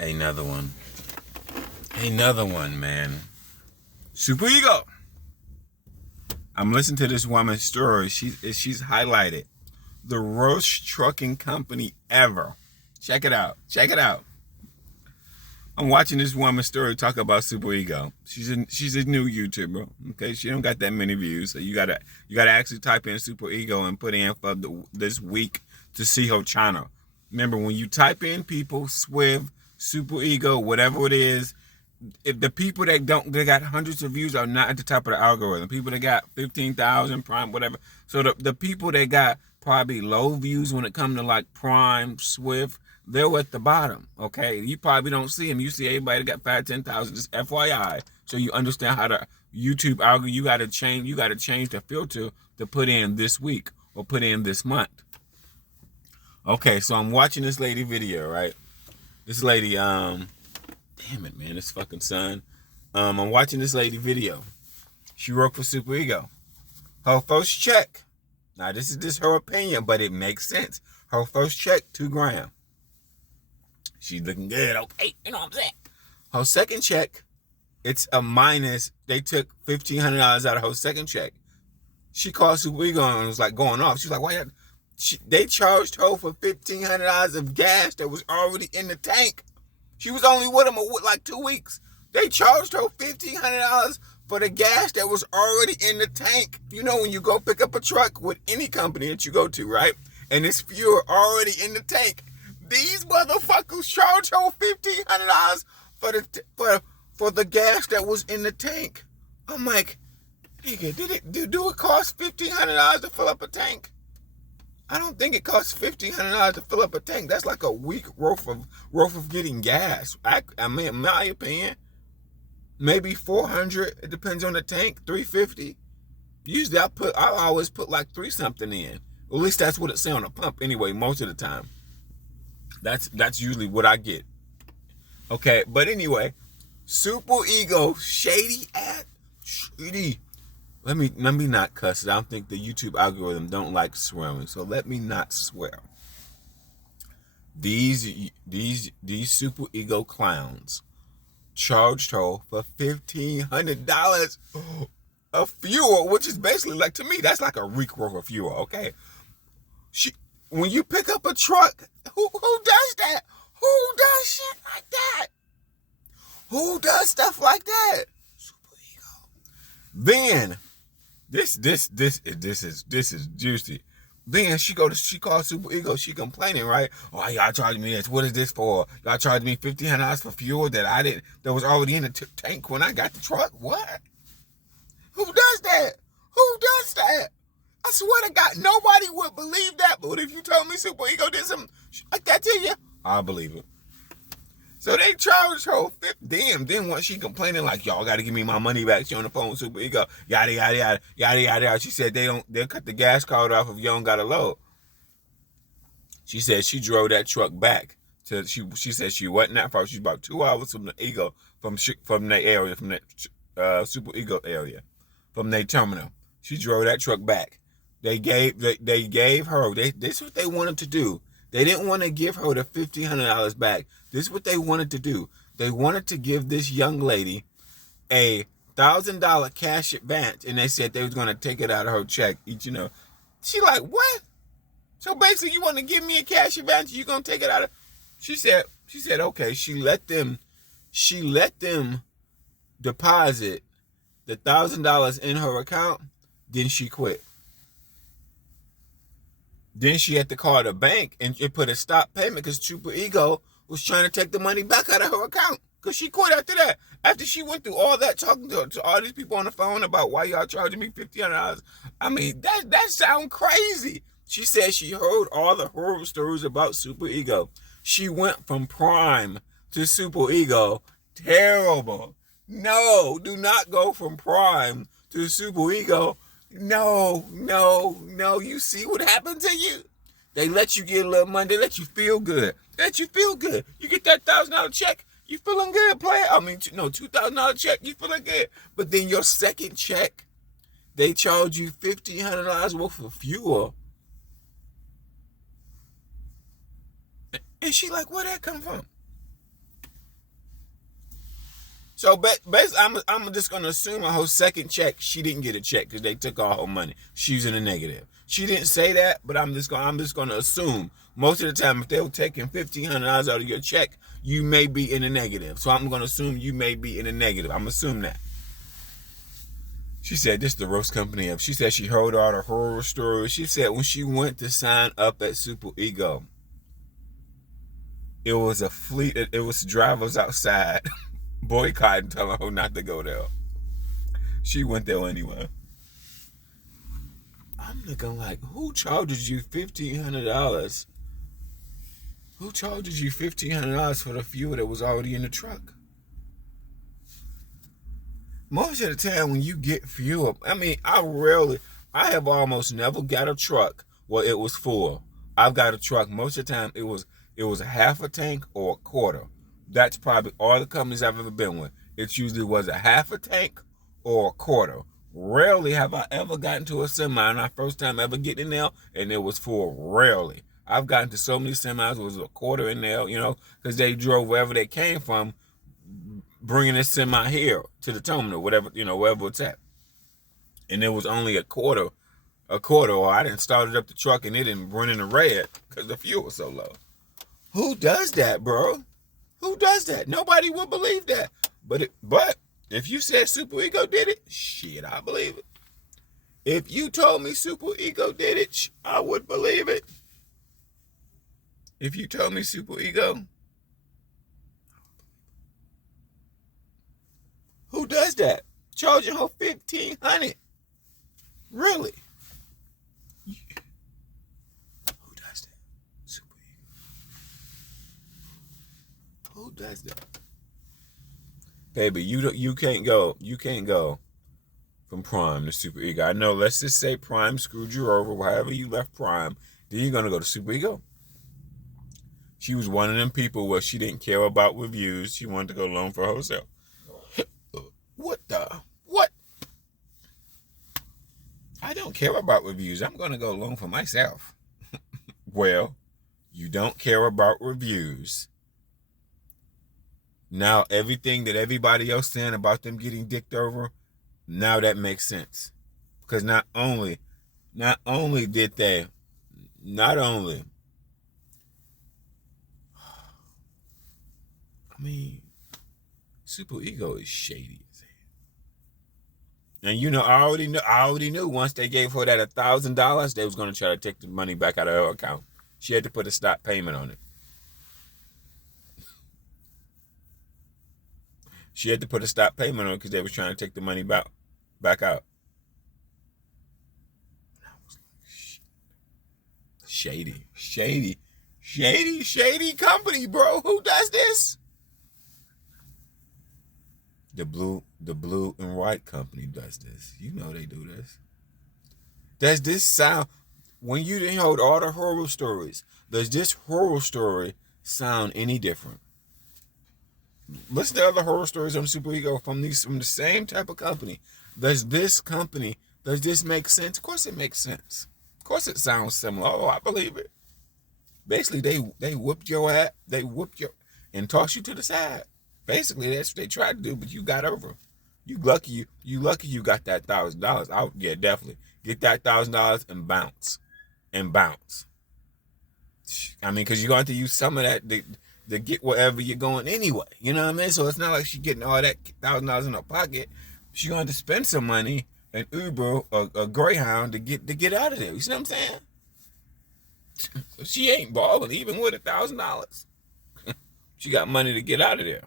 Another one. Another one, man. Super Ego. I'm listening to this woman's story. She's highlighted the worst trucking company ever. Check it out. Check it out. I'm watching this woman's story talk about Super Ego. She's a new YouTuber. Okay, she don't got that many views, so you gotta actually type in Super Ego and put in for this week to see her channel. Remember, when you type in people, Swift, Super Ego, whatever it is, if the people that got hundreds of views are not at the top of the algorithm. People that got 15,000 Prime, whatever. So the people that got probably low views when it comes to like Prime, Swift, they're at the bottom. Okay, you probably don't see them. You see everybody that got 5,000, 10,000. Just FYI, so you understand how the YouTube algorithm. You gotta change the filter to put in this week or put in this month. Okay, so I'm watching this lady video, right? This lady, damn it, man, this fucking son. I'm watching this lady video. She worked for Super Ego. Her first check. Now, this is just her opinion, but it makes sense. Her first check, $2,000. She's looking good, okay? You know what I'm saying? Her second check, it's a minus. They took $1,500 out of her second check. She called Super Ego and was like going off. She's like, why? They charged her for $1,500 of gas that was already in the tank. She was only with them like 2 weeks. They charged her $1,500 for the gas that was already in the tank. You know, when you go pick up a truck with any company that you go to, right? And it's fuel already in the tank. These motherfuckers charge her $1,500 for the gas that was in the tank. I'm like, nigga, do it cost $1,500 to fill up a tank? I don't think it costs $1,500 to fill up a tank. That's like a week worth of getting gas. I mean, in my opinion, maybe $400. It depends on the tank. $350. Usually I always put like 3 something in. At least that's what it say on the pump. Anyway, most of the time, that's usually what I get. Okay, but anyway, Super Ego, shady ass, shady. Let me not cuss. I don't think the YouTube algorithm don't like swearing, so let me not swear. These Super Ego clowns charged her for $1,500 of fuel, which is basically like, to me, that's like a week worth of fuel. Okay, when you pick up a truck, who does that? Who does shit like that? Who does stuff like that? Super Ego. Then. This is juicy. Then she calls Super Ego. She complaining, right? Oh, y'all charging me this. What is this for? Y'all charging me $1,500 for fuel that was already in the tank when I got the truck. What? Who does that? Who does that? I swear to God, nobody would believe that. But if you told me Super Ego did something like that to you, I'll believe it. So they charged her then once she complaining like, y'all got to give me my money back. She on the phone with Super Ego, yada yada yada yada yada. She said they'll cut the gas card off if you don't got a load. She said she drove that truck back to she said she wasn't that far. She's about 2 hours from the Ego from that area, from that Super Ego area, from their terminal. She drove that truck back. They gave her this is what they wanted to do. They didn't want to give her the $1,500 back. This is what they wanted to do. They wanted to give this young lady a $1,000 cash advance, and they said they was going to take it out of her check. She like, what? So basically, you want to give me a cash advance? You going to take it out of? She said, okay. She let them deposit the $1,000 in her account. Then she quit. Then she had to call the bank and it put a stop payment because Super Ego was trying to take the money back out of her account because she quit after that. After she went through all that, talking to all these people on the phone about why y'all charging me $1,500. I mean, that sounds crazy. She said she heard all the horror stories about Super Ego. She went from Prime to Super Ego. Terrible. No, do not go from Prime to Super Ego. No. You see what happened to you? They let you get a little money. They let you feel good. You get that $1,000 check. You feeling good, player? I mean, no, $2,000 check. You feeling good. But then your second check, they charge you $1,500 worth of fuel. And she like, where'd that come from? So basically, I'm just gonna assume her whole second check, she didn't get a check because they took all her money. She was in a negative. She didn't say that, but I'm just gonna assume most of the time if they were taking $1,500 out of your check, you may be in a negative. So I'm gonna assume you may be in a negative. I'm assuming that. She said this is the roast company up. She said she heard all the horror stories. She said when she went to sign up at Super Ego, it was a fleet. It was drivers outside boycotting, telling her not to go there. She went there anyway. I'm looking like, who charges you $1,500? Who charges you $1,500 for the fuel that was already in the truck? Most of the time when you get fuel, I mean, I have almost never got a truck where it was full. I've got a truck, most of the time it was a half a tank or a quarter. That's probably all the companies I've ever been with. It usually was a half a tank or a quarter. Rarely have I ever gotten to a semi, my first time ever getting in there, and it was full. Rarely. I've gotten to so many semis, it was a quarter in there, because they drove wherever they came from, bringing this semi here to the terminal, whatever, wherever it's at. And it was only a quarter, or I didn't start it up the truck and it didn't run in the red because the fuel was so low. Who does that, bro? Who does that? Nobody would believe that. But if you said Super Ego did it, shit, I believe it. If you told me Super Ego did it, I would believe it. If you told me Super Ego, who does that? Charging her $1,500? Really? Who does that? Super Ego. Who does that? Baby, you can't go from Prime to Super Ego. I know, let's just say Prime screwed you over, however you left Prime, then you're gonna go to Super Ego. She was one of them people where she didn't care about reviews. She wanted to go alone for herself. What? I don't care about reviews. I'm going to go alone for myself. Well, you don't care about reviews. Now, everything that everybody else saying about them getting dicked over, now that makes sense. Because not only did they, Super Ego is shady. And I already knew once they gave her that $1,000, they was going to try to take the money back out of her account. She had to put a stop payment on it. She had to put a stop payment on it because they was trying to take the money back out. I was like, shady company, bro. Who does this? The blue and white company does this. You know they do this. Does this sound, when you didn't hold all the horror stories, does this horror story sound any different? Listen to other horror stories on Super Ego from the same type of company. Does this make sense? Of course it makes sense. Of course it sounds similar. Oh, I believe it. Basically, they whooped your ass. They whooped your and tossed you to the side. Basically, that's what they tried to do, but you got over. You lucky you got that $1,000. Yeah, definitely get that $1,000 and bounce. I mean, because you're going to use some of that to get wherever you're going anyway. You know what I mean? So it's not like she's getting all that $1,000 in her pocket. She's going to spend some money an Uber or a Greyhound to get out of there. You see what I'm saying? So she ain't balling even with $1,000. She got money to get out of there.